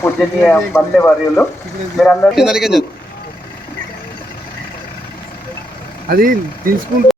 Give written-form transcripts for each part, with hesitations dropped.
పూజనీయ మంత్రివర్యులు మీరందరూ అది తీసుకుంటూ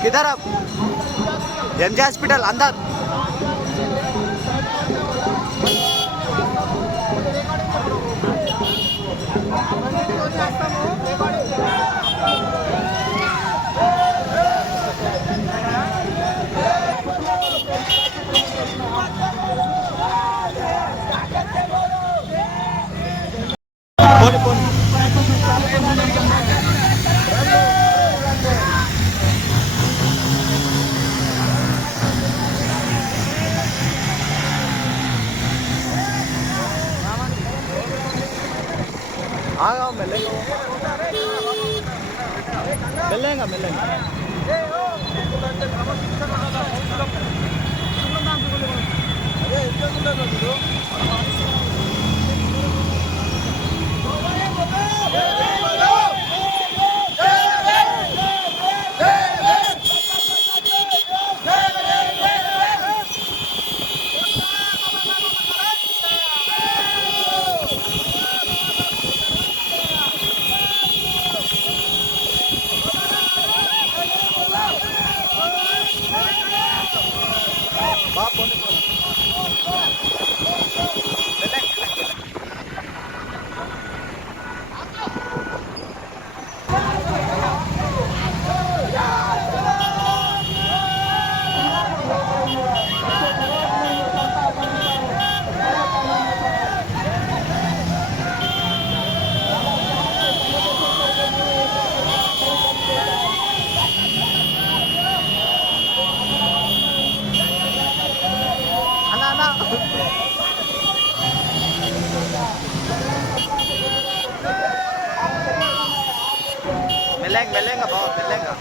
किधर आप एमजे हॉस्पिटल अंदर मिलेगा मिलेगा मिलेगा बहुत मिलेगा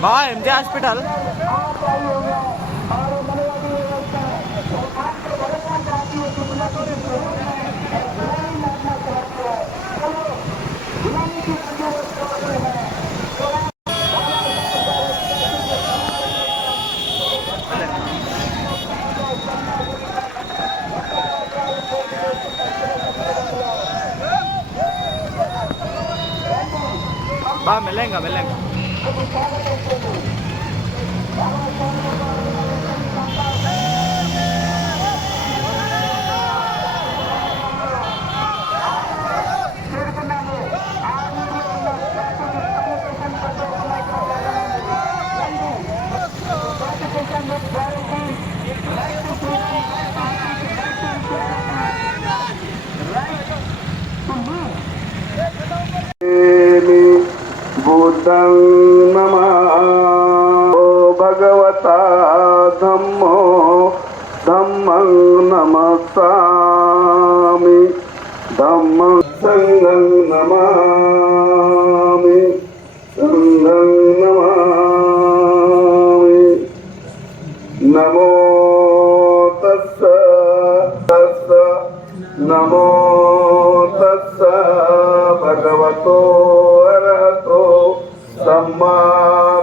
बाबा एमजे हॉस्पिटल बाबा मिलेगा मिलेगा बुद्धं नमः भगवता धम्मो धम्मं नमस्सामि धम्मं संघं नमामि सम्मा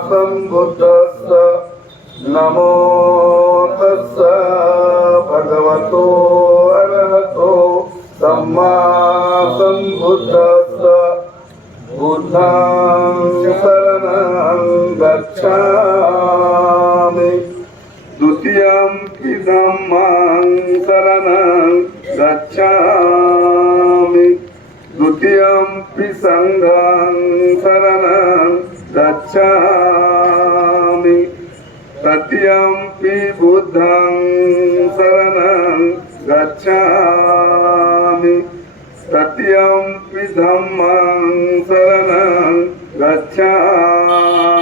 सम्बुद्धस्स नमो तस्स भगवतो अरहतो सम्मा सम्बुद्धस्स बुद्धं शरणं गच्छामि द्वितीयं धम्मं शरणं गच्छामि द्वितीयं संघं शरणं गच्छामि तृतीयं बुद्धं शरणं गच्छामि तृतीयं धम्मं शरणं गच्छामि।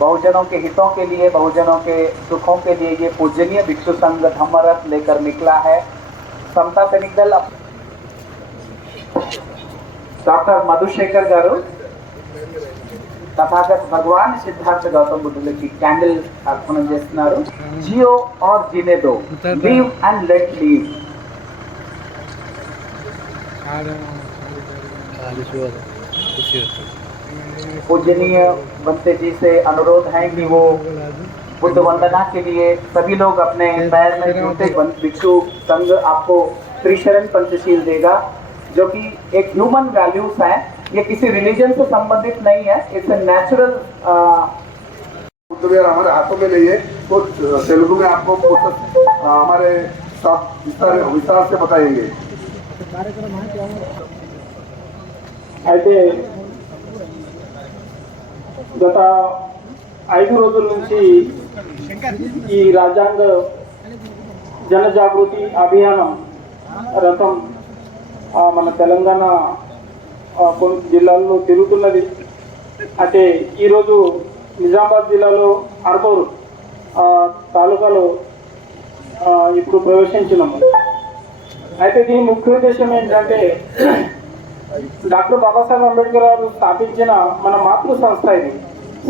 बहुजनों के हितों के लिए, बहुजनों के सुखों के लिए ये पूजनीय भिक्षु संघ धम्मरथ लेकर निकला है। समता सैनिक दल डॉक्टर मधुशेखर गारू तथागत भगवान सिद्धार्थ गौतम बुद्धులకి క్యాండిల్ అర్పణం చేస్తున్నారు। जियो और जीने दो, लिव एंड लेट लिव। पूजनीय बनते जी से अनुरोध है कि वो बुद्ध वंदना के लिए सभी लोग अपने पैर में जूते भिक्षु संघ आपको त्रिशरण पंचशील देगा, जो कि एक ह्यूमन वैल्यूज है। ये किसी रिलीजन से संबंधित नहीं है, इट्स ए नेचुरल। हमारे हाथों में नहीं है, तो तेलुगु में आपको हमारे साथ विस्तार से बताएंगे। అయితే గత 5 రోజుల నుంచి ఈ రాజ్యాంగ జనజాగృతి అభియానం రథం మన తెలంగాణ కొన్ని జిల్లాల్లో తిరుగుతున్నది। అంటే ఈరోజు నిజామాబాద్ జిల్లాలో అర్బూర్ తాలూకాలో ఇప్పుడు ప్రవేశించినాము। అయితే దీని ముఖ్య ఉద్దేశం ఏంటంటే డాక్టర్ బాబాసాహెబ్ అంబేద్కర్ గారు స్థాపించిన మన మాతృ సంస్థ ఇది।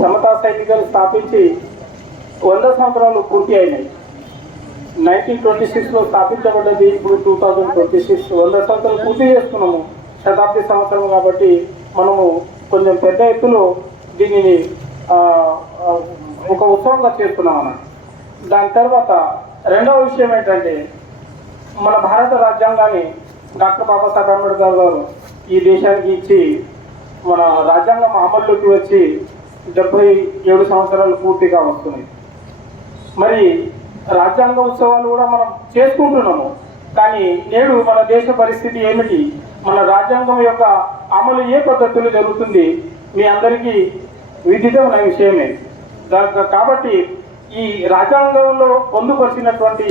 సమతా సైనికులు స్థాపించి 100 సంవత్సరాలు పూర్తి అయినాయి। 1926లో స్థాపించబడ్డది, ఇప్పుడు 2026 100 సంవత్సరాలు పూర్తి చేసుకున్నాము, శతాబ్ది సంవత్సరం కాబట్టి మనము కొంచెం పెద్ద ఎత్తులో దీనిని ఒక ఉత్సవంగా చేస్తున్నాం అన్నమాట। దాని తర్వాత రెండవ విషయం ఏంటంటే మన భారత రాజ్యాంగాన్ని డాక్టర్ బాబాసాహెబ్ అంబేద్కర్ గారు ఈ దేశానికి ఇచ్చి మన రాజ్యాంగం అమల్లోకి వచ్చి 77 సంవత్సరాలు పూర్తిగా వస్తున్నాయి। మరి రాజ్యాంగ ఉత్సవాలు కూడా మనం చేసుకుంటున్నాము, కానీ నేడు మన దేశ పరిస్థితి ఏమిటి, మన రాజ్యాంగం యొక్క అమలు ఏ పద్ధతిలో జరుగుతుంది మీ అందరికీ విదితమైన విషయమే। కాబట్టి ఈ రాజ్యాంగంలో పొందుపరిచినటువంటి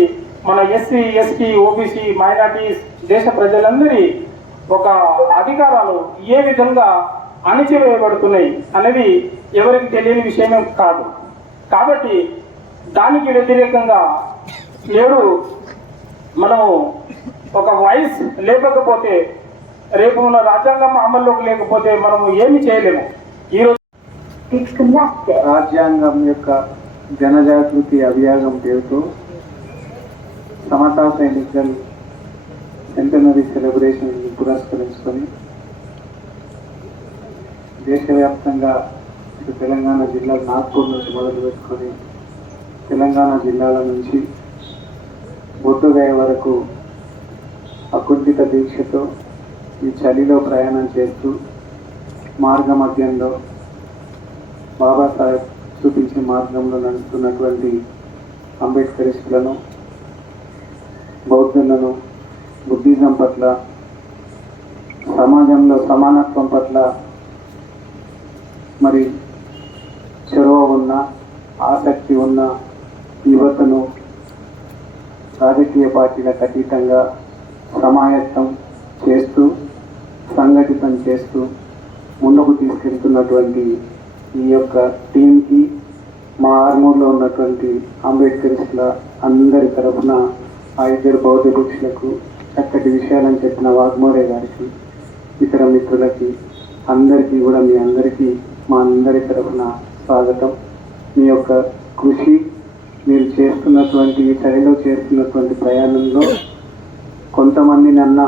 మన ఎస్సీ, ఎస్టీ, ఓబీసీ, మైనార్టీస్ దేశ ప్రజలందరి ఒక అధికారాలు ఏ విధంగా అణిచివేయబడుతున్నాయి అనేది ఎవరికి తెలియని విషయమే కాదు। కాబట్టి దానికి వ్యతిరేకంగా నేడు మనము ఒక వాయిస్ లేకపోతే, రేపు ఉన్న రాజ్యాంగం అమల్లోకి లేకపోతే మనము ఏమి చేయలేము। ఈరోజు రాజ్యాంగం యొక్క జనజాగృతి అభియానం పేరుతో సమతా సైనికల్ సెంటనరీ సెలబ్రేషన్ పురస్కరించుకొని దేశవ్యాప్తంగా తెలంగాణ జిల్లా నాగ్పూర్ నుంచి మొదలు పెట్టుకొని తెలంగాణ జిల్లాల నుంచి బొడ్డుగాయ వరకు అకుంఠిత దీక్షతో ఈ చలిలో ప్రయాణం చేస్తూ మార్గ మధ్యంలో బాబాసాహెబ్ చూపించే మార్గంలో నడుస్తున్నటువంటి అంబేద్కరిస్టులను, బౌద్ధులను, బుద్ధిజం పట్ల, సమాజంలో సమానత్వం పట్ల మరి చొరవ ఉన్న, ఆసక్తి ఉన్న యువతను రాజకీయ పార్టీలకు అతీతంగా సమాయత్తం చేస్తూ, సంఘటితం చేస్తూ ముందుకు తీసుకెళ్తున్నటువంటి ఈ యొక్క టీంకి మా ఆర్మూర్లో ఉన్నటువంటి అంబేద్కరిస్టుల అందరి తరఫున ఆ ఇద్దరు బౌద్ధ భిక్షులకు, చక్కటి విషయాలను చెప్పిన వాగ్మోరే గారికి, ఇతర మిత్రులకి అందరికీ కూడా మీ అందరికీ మా అందరి తరఫున స్వాగతం। మీ యొక్క కృషి, మీరు చేస్తున్నటువంటి ఈ చలిలో చేస్తున్నటువంటి ప్రయాణంలో కొంతమందిని అన్న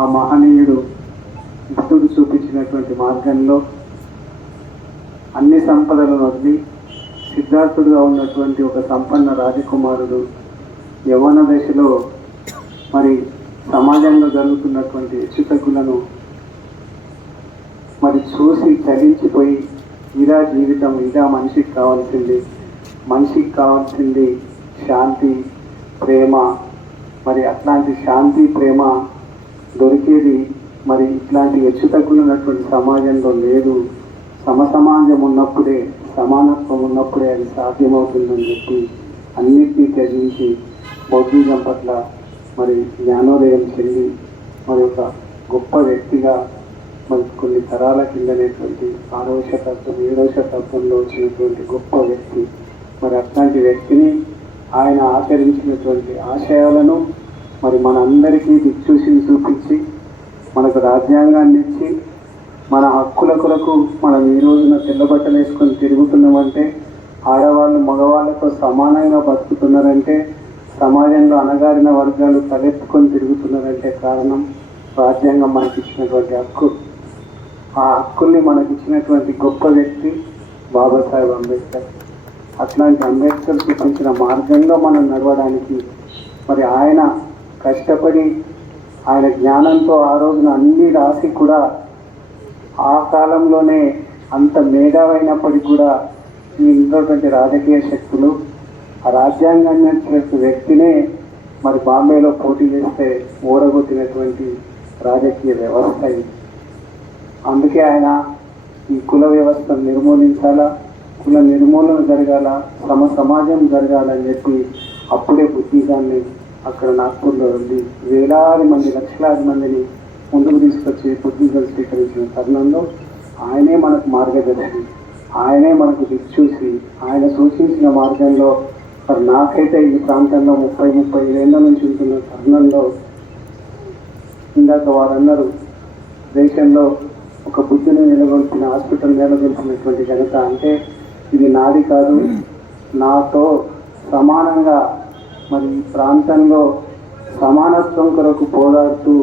ఆ మహనీయుడు బుద్ధుడు చూపించినటువంటి మార్గంలో అన్ని సంపదలను వదిలి సిద్ధార్థుడుగా ఉన్నటువంటి ఒక సంపన్న రాజకుమారుడు యవ్వన దశలో మరి సమాజంలో జరుగుతున్నటువంటి హెచ్చుతగ్గులను మరి చూసి చలించిపోయి ఇదా జీవితం, ఇదా మనిషికి కావాల్సింది శాంతి, ప్రేమ. మరి అట్లాంటి శాంతి, ప్రేమ దొరికేది మరి ఇట్లాంటి హెచ్చుతగ్గులు ఉన్నటువంటి సమాజంలో లేదు. సమాజం ఉన్నప్పుడే, సమానత్వం ఉన్నప్పుడే అది సాధ్యమవుతుందని చెప్పి అన్నిటినీ త్యజించి బౌద్ధిజం పట్ల మరి జ్ఞానోదయం చెంది మరి ఒక గొప్ప వ్యక్తిగా మరి కొన్ని తరాల కిందనేటువంటి 6వ శతాబ్దం 7వ శతాబ్దంలో వచ్చినటువంటి గొప్ప వ్యక్తి. మరి అట్లాంటి వ్యక్తిని ఆయన ఆచరించినటువంటి ఆశయాలను మరి మనందరికీ దిక్సూచి చూపించి మనకు రాజ్యాంగాన్ని ఇచ్చి మన హక్కుల కొరకు మనం ఈ రోజున తెల్లబట్టలు వేసుకొని తిరుగుతున్నామంటే, ఆడవాళ్ళు మగవాళ్ళతో సమానంగా బతుకుతున్నారంటే, సమాజంలో అణగారిన వర్గాలు తలెత్తుకొని తిరుగుతున్నారంటే కారణం రాజ్యాంగం మనకిచ్చినటువంటి హక్కు. ఆ హక్కుల్ని మనకిచ్చినటువంటి గొప్ప వ్యక్తి బాబాసాహెబ్ అంబేద్కర్. అట్లాంటి అంబేద్కర్ చూపించిన మార్గంలో మనం నడవడానికి మరి ఆయన కష్టపడి ఆయన జ్ఞానంతో ఆ రోజున అన్ని రాసి కూడా ఆ కాలంలోనే అంత మేధావైనప్పటికీ కూడా ఈ ఉన్నటువంటి రాజకీయ శక్తులు ఆ రాజ్యాంగాన్ని నడిచిన వ్యక్తినే మరి బాంబేలో పోటీ చేస్తే ఓడగొట్టినటువంటి రాజకీయ వ్యవస్థ ఇది. అందుకే ఆయన ఈ కుల వ్యవస్థను నిర్మూలించాలా, కుల నిర్మూలన జరగాల, సమాజం జరగాలని చెప్పి అప్పుడే బుద్ధిజాన్ని అక్కడ నాగ్పూర్లో ఉంది వేలాది మంది, లక్షలాది మందిని ముందుకు తీసుకొచ్చి బుద్ధిజం స్వీకరించిన తరుణంలో ఆయనే మనకు మార్గదర్శి, ఆయనే మనకు దిక్చూసి, ఆయన సూచించిన మార్గంలో మరి నాకైతే ఈ ప్రాంతంలో 30-35 ఏళ్ళ నుంచి ఉంటున్న తరుణంలో ఇందాక వారన్నారు దేశంలో ఒక బుద్ధిని నెలకొల్పిన హాస్పిటల్ నెలకొల్పినటువంటి ఘనత అంటే ఇది నాది కాదు, నాతో సమానంగా మరి ఈ ప్రాంతంలో సమానత్వం కొరకు పోరాడుతూ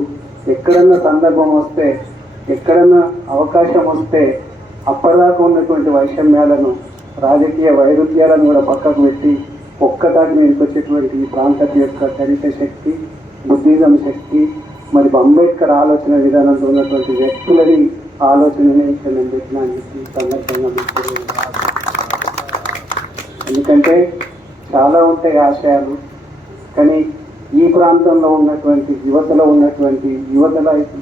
ఎక్కడన్నా సందర్భం వస్తే, ఎక్కడన్నా అవకాశం వస్తే అప్పటిదాకా ఉన్నటువంటి వైషమ్యాలను, రాజకీయ వైరుధ్యాలను కూడా పక్కకు పెట్టి ఒక్కదాటి మీదకి వచ్చేటువంటి ఈ ప్రాంతం యొక్క దళిత శక్తి, బుద్ధిజం శక్తి, మరి అంబేద్కర్ ఆలోచన విధానంలో ఉన్నటువంటి వ్యక్తులని ఆలోచనని ఇక్కడ నేను పెట్టినాను ఈ సందర్భంగా. ఎందుకంటే చాలా ఉంటాయి ఆశయాలు, కానీ ఈ ప్రాంతంలో ఉన్నటువంటి యువతలో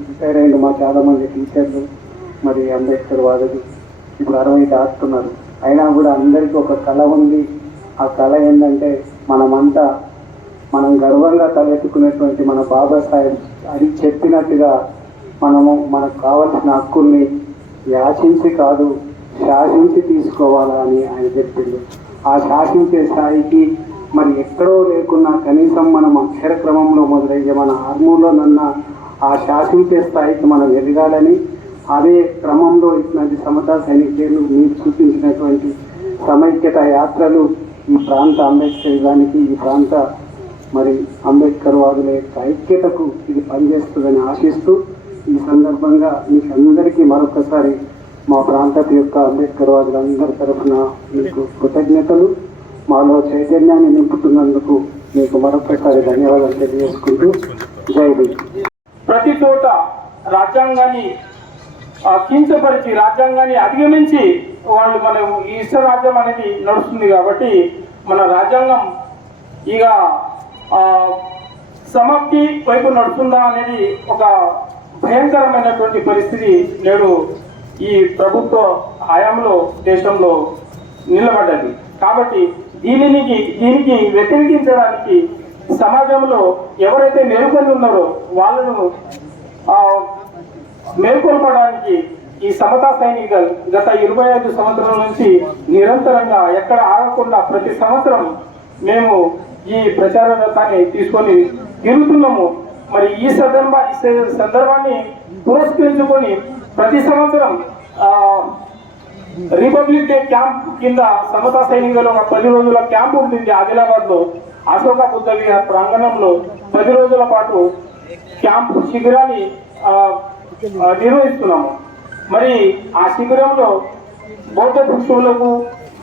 రిటైర్ అయిన మా చాలామంది టీచర్లు మరి అంబేద్కర్ వాదులు ఇప్పుడు 60 దాటుతున్నారు. అయినా కూడా అందరికీ ఒక కళ ఉంది. ఆ కళ ఏంటంటే మనం గర్వంగా తలెత్తుకునేటువంటి మన బాబాసాహెబ్ అది చెప్పినట్టుగా మనకు కావాల్సిన హక్కుల్ని యాచించి కాదు శాసించి తీసుకోవాలా అని ఆయన చెప్పిండు. ఆ శాసించే స్థాయికి మరి ఎక్కడో లేకున్నా కనీసం మనం అక్షర క్రమంలో మొదలయ్యే మన ఆర్మూలోనన్నా ఆ శాసించే స్థాయికి మనం ఎదగాలని, అదే క్రమంలో ఇట్లాంటి సమతా సైనికులు మీరు చూపించినటువంటి సమైక్యత యాత్రలు ఈ ప్రాంత అంబేద్కరిజానికి, ఈ ప్రాంత మరి అంబేద్కర్ వాదుల యొక్క ఐక్యతకు ఇది పనిచేస్తుందని ఆశిస్తూ ఈ సందర్భంగా మీకు అందరికీ మరొకసారి మా ప్రాంతం యొక్క అంబేద్కర్ వాదులందరి తరఫున మీకు కృతజ్ఞతలు. మాలో చైతన్యాన్ని నింపుతున్నందుకు మీకు మరొకసారి ధన్యవాదాలు తెలియజేసుకుంటూ జై భీమ్. ప్రతి చోట రాజ్యాంగాన్ని కించపరిచి, రాజ్యాంగాన్ని అధిగమించి వాళ్ళు మన ఇష్ట రాజ్యం అనేది నడుస్తుంది. కాబట్టి మన రాజ్యాంగం ఇక సమాప్తి వైపు నడుస్తుందా అనేది ఒక భయంకరమైనటువంటి పరిస్థితి నేడు ఈ ప్రభుత్వ హయాంలో దేశంలో నిలబడ్డది. కాబట్టి దీనికి వ్యతిరేకించడానికి సమాజంలో ఎవరైతే మేల్కొని ఉన్నారో వాళ్ళను మేల్కొల్పడానికి ఈ సమతా సైనికులు గత 25 సంవత్సరాల నుంచి నిరంతరంగా ఎక్కడ ఆగకుండా ప్రతి సంవత్సరం మేము ఈ ప్రచార రథాన్ని తీసుకొని తిరుగుతున్నాము. మరి ఈ సందర్భాన్ని పురస్కరించుకొని ప్రతి సంవత్సరం రిపబ్లిక్ డే క్యాంప్ కింద సమతా సైనికులు ఒక 10 రోజుల క్యాంప్ ఉంటుంది ఆదిలాబాద్ లో అశోక బుద్ధ విహార్ ప్రాంగణంలో 10 రోజుల పాటు క్యాంప్ శిబిరాన్ని నిర్వహిస్తున్నాము. మరి ఆ శిబిరంలో బౌద్ధ భిక్షువులకు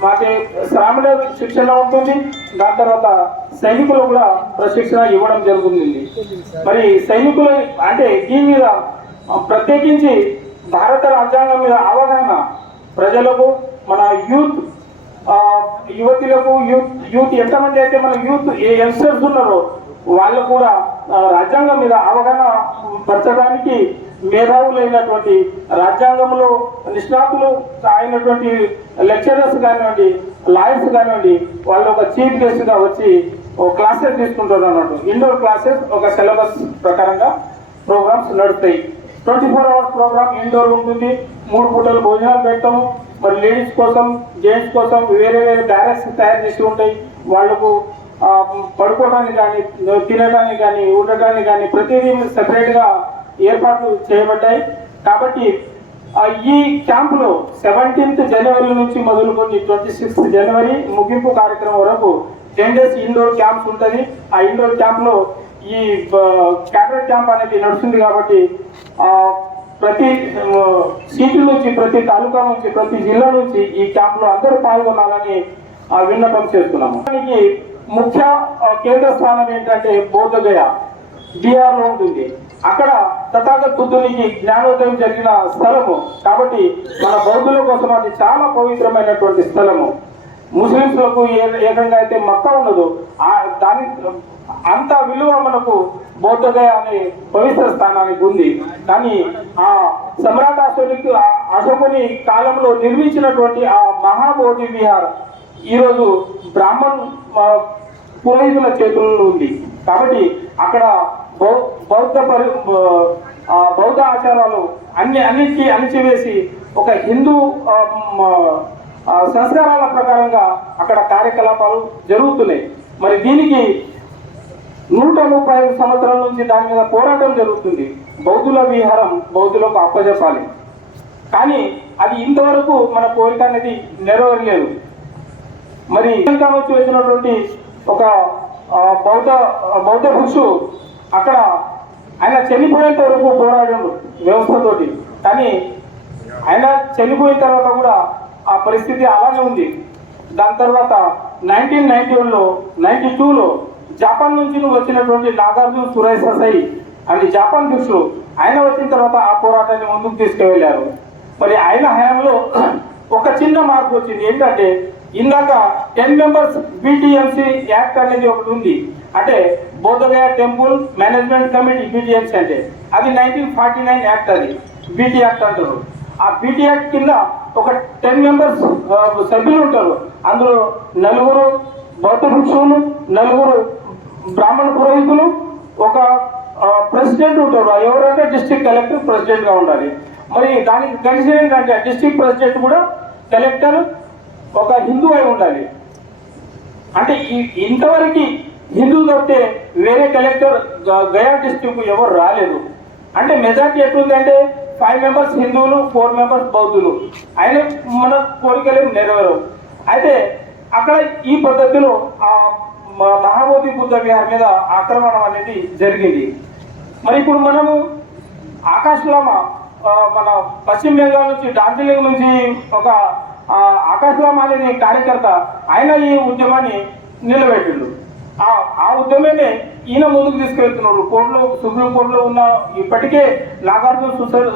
మాకే శ్రామిక శిక్షణ ఉంటుంది. దాని తర్వాత సైనికులకు కూడా ప్రశిక్షణ ఇవ్వడం జరుగుతుంది. మరి సైనికులు అంటే దీని మీద ప్రత్యేకించి భారత రాజ్యాంగం మీద అవగాహన ప్రజలకు, మన యువతులకు యూత్ ఎంతమంది అయితే మన యూత్ యంగ్స్టర్స్ ఉన్నారో వాళ్ళు కూడా రాజ్యాంగం మీద అవగాహన పరచడానికి మేధావులైనటువంటి రాజ్యాంగంలో నిష్ణాతులు అయినటువంటి లెక్చరర్స్ కానివ్వండి, లాయర్స్ కానివ్వండి, వాళ్ళు ఒక చీఫ్ గెస్ట్గా వచ్చి క్లాసెస్ తీసుకుంటారు అన్నట్టు. ఇండోర్ క్లాసెస్ ఒక సిలబస్ ప్రకారంగా ప్రోగ్రామ్స్ నడుస్తాయి. 24 hours ప్రోగ్రామ్ ఇండోర్ ఉంటుంది. 3 పూటలు భోజనాలు పెడతాము. మరి లేడీస్ కోసం, జెంట్స్ కోసం వేరే వేరే బ్యారక్స్ తయారు చేసి ఉంటాయి. వాళ్లకు పడుకోవడానికి కానీ, తినడానికి కానీ, ఉండటానికి కానీ ప్రతిదీ సెపరేట్గా ఏర్పాట్లు చేయబడ్డాయి. కాబట్టి ఈ క్యాంపులో 17th జనవరి నుంచి మొదలుకొని 26th జనవరి ముగింపు కార్యక్రమం వరకు 10 days ఇండోర్ క్యాంప్స్ ఉంటుంది. ఆ ఇండోర్ క్యాంప్లో ఈ క్యాడెట్ క్యాంప్ అనేది నడుస్తుంది. కాబట్టి ప్రతి సీట్ల నుంచి, ప్రతి తాలూకా నుంచి, ప్రతి జిల్లా నుంచి ఈ క్యాంప్లో అందరూ పాల్గొనాలని విన్నపం చేస్తున్నాము. దానికి ముఖ్య కేంద్ర స్థానం ఏంటంటే బౌద్ధగయ బీహార్లో ఉంటుంది. అక్కడ తథాగత బుద్ధునికి జ్ఞానోదయం జరిగిన స్థలము. కాబట్టి మన బౌద్ధుల కోసం అది చాలా పవిత్రమైనటువంటి స్థలము. ముస్లింస్లకు ఏకంగా అయితే మక్కా ఉన్నదో దాని అంత విలువ మనకు బౌద్ధగయ అనే పవిత్ర స్థానానికి ఉంది. కానీ ఆ సమ్రాట్ అశోకుని కాలంలో నిర్మించినటువంటి ఆ మహాబోధి విహార్ ఈరోజు బ్రాహ్మణ్ పురోహితుల చేతుల్లో ఉంది. కాబట్టి అక్కడ బౌద్ధ ఆచారాలు అన్నిటికీ అణిచివేసి ఒక హిందూ సంస్కారాల ప్రకారంగా అక్కడ కార్యకలాపాలు జరుగుతున్నాయి. మరి దీనికి 135 సంవత్సరాల నుంచి దాని మీద పోరాటం జరుగుతుంది. బౌద్ధుల విహారం బౌద్ధులకు అప్పజెప్పాలి. కానీ అది ఇంతవరకు మన కోరిక అనేది నెరవేరలేదు. మరి శ్రీలంక నుంచి వచ్చినటువంటి ఒక బౌద్ధ భిక్షు అక్కడ ఆయన చనిపోయేంత వరకు పోరాడాడు వ్యవస్థతోటి. కానీ ఆయన చనిపోయిన తర్వాత కూడా ఆ పరిస్థితి అలానే ఉంది. దాని తర్వాత 1991లో 92లో జపాన్ నుంచి వచ్చినటువంటి నాగార్జున సురేససాయి అని జపాన్ భిక్షులు ఆయన వచ్చిన తర్వాత ఆ పోరాటాన్ని ముందుకు తీసుకువెళ్ళారు. మరి ఆయన హయాంలో ఒక చిన్న మార్పు వచ్చింది. ఏంటంటే ఇందాక 10 members BTMC యాక్ట్ అనేది ఒకటి ఉంది. అంటే బౌద్ధగయ టెంపుల్ మేనేజ్మెంట్ కమిటీ BTMC అంటే అది 1949 యాక్ట్. అది BT యాక్ట్ అంటారు. ఆ BT యాక్ట్ కింద ఒక 10 members సభ్యులు ఉంటారు. అందులో 4 బౌద్ధ భిక్షువులు, 4 బ్రాహ్మణ పురోహితులు, ఒక ప్రెసిడెంట్ ఉంటారు. ఎవరంటే డిస్ట్రిక్ట్ కలెక్టర్ ప్రెసిడెంట్ గా ఉండాలి. మరి దానికి కలిసి ఏంటంటే డిస్ట్రిక్ట్ ప్రెసిడెంట్ కూడా కలెక్టర్ ఒక హిందూ అయి ఉండాలి. అంటే ఇంతవరకు హిందూ తప్పితే వేరే కలెక్టర్ గయా డిస్ట్రిక్ట్ ఎవరు రాలేదు. అంటే మెజార్టీ ఎట్లుందంటే 5 members హిందువులు, 4 members బౌద్ధులు. ఆయన మన కోరికలు నెరవేరవు. అయితే అక్కడ ఈ పద్ధతిలో ఆ మహాబోధి బుద్ధ విహార్ మీద ఆక్రమణ అనేది జరిగింది. మరి ఇప్పుడు మనము ఆకాశ్లామా మన పశ్చిమ బెంగాల్ నుంచి, డార్జిలింగ్ నుంచి ఒక ఆకాశ్లామా అనే కార్యకర్త ఆయన ఈ ఉద్యమాన్ని నిలబెట్టిండు. ఆ ఉద్యమమే ఈయన ముందుకు తీసుకెళ్తున్నాడు. కోర్టులో, సుప్రీంకోర్టులో ఉన్న ఇప్పటికే నాగార్జున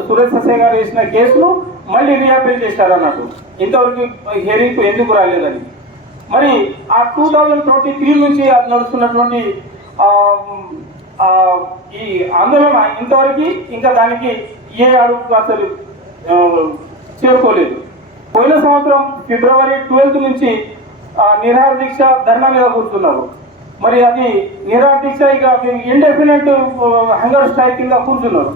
సురేససాయి గారు వేసిన కేసును మళ్ళీ రీఅపీల్ చేశారు అన్నట్టు. ఇంతవరకు హియరింగ్ ఎందుకు రాలేదని. మరి ఆ 2023 నుంచి నడుస్తున్నటువంటి ఈ ఆందోళన ఇంతవరకు ఇంకా దానికి ఏ అడుగు అసలు చేరుకోలేదు. పోయిన సంవత్సరం February 12th నుంచి నిరాహార దీక్ష ధర్నా మీద కూర్చున్నారు. మరి అది నిరాహార దీక్ష ఇక ఇండెఫినెట్ హంగర్ స్ట్రైక్ కింద కూర్చున్నారు.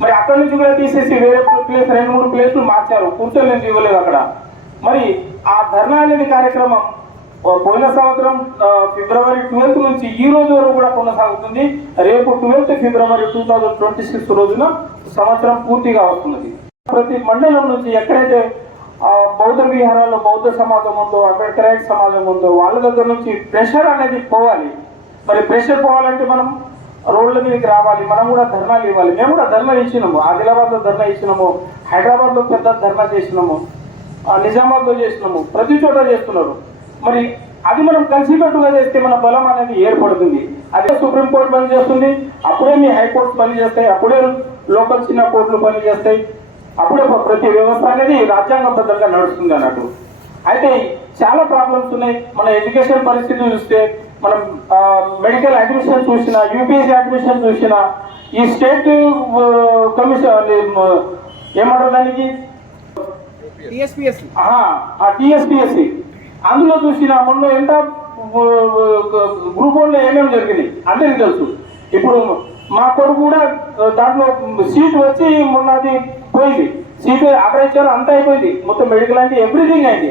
మరి అక్కడి నుంచి కూడా తీసేసి వేరే ప్లేస్ 2-3 ప్లేస్లు మార్చారు. కూర్చొని ఇవ్వలేదు అక్కడ. మరి ఆ ధర్నా అనేది కార్యక్రమం పోయిన సంవత్సరం February 12th నుంచి ఈ రోజు వరకు కూడా కొనసాగుతుంది. రేపు 12th February 2026 రోజున సంవత్సరం పూర్తిగా వస్తున్నది. ప్రతి మండలం నుంచి ఎక్కడైతే బౌద్ధ విహారాల్లో బౌద్ధ సమాజం ఉందో, అంబేద్కరైట్ సమాజం ఉందో వాళ్ళ దగ్గర నుంచి ప్రెషర్ అనేది పోవాలి. మరి ప్రెషర్ పోవాలంటే మనం రోడ్ల మీదకి రావాలి. మనం కూడా ధర్నాలు ఇవ్వాలి. మేము కూడా ధర్నా ఇచ్చినాము. ఆదిలాబాద్లో ధర్నా ఇచ్చినాము, హైదరాబాద్లో పెద్ద ధర్నా చేసినాము. నిజామాబాద్లో చేసినాము, ప్రతి చోట చేస్తున్నారు. మరి అది మనం కలిసికట్టుగా చేస్తే మన బలం అనేది ఏర్పడుతుంది. అదే సుప్రీంకోర్టు పని చేస్తుంది, అప్పుడే మీ హైకోర్టు పని చేస్తాయి, అప్పుడే లోకల్ చిన్న కోర్టులు పని చేస్తాయి, అప్పుడే ప్రతి వ్యవస్థ అనేది రాజ్యాంగబద్ధంగా నడుస్తుంది అన్నట్టు. అయితే చాలా ప్రాబ్లమ్స్ ఉన్నాయి. మన ఎడ్యుకేషన్ పరిస్థితి చూస్తే, మనం మెడికల్ అడ్మిషన్ చూసినా, యూపీఎస్సీ అడ్మిషన్ చూసినా, ఈ స్టేట్ కమిషన్ ఏమంటారు దానికి, టీఎస్పీఎస్సీ, అందులో చూసిన మొన్న ఎంత గ్రూప్ 1లో ఏమేమి జరిగినాయి అందరికీ తెలుసు. ఇప్పుడు మా కొడుకు కూడా దాంట్లో సీట్ వచ్చి మొన్న అది పోయింది, సీట్ ఆర్డర్ ఇచ్చారు, అంతా అయిపోయింది, మొత్తం మెడికల్ అంటే ఎవ్రీథింగ్ అయింది.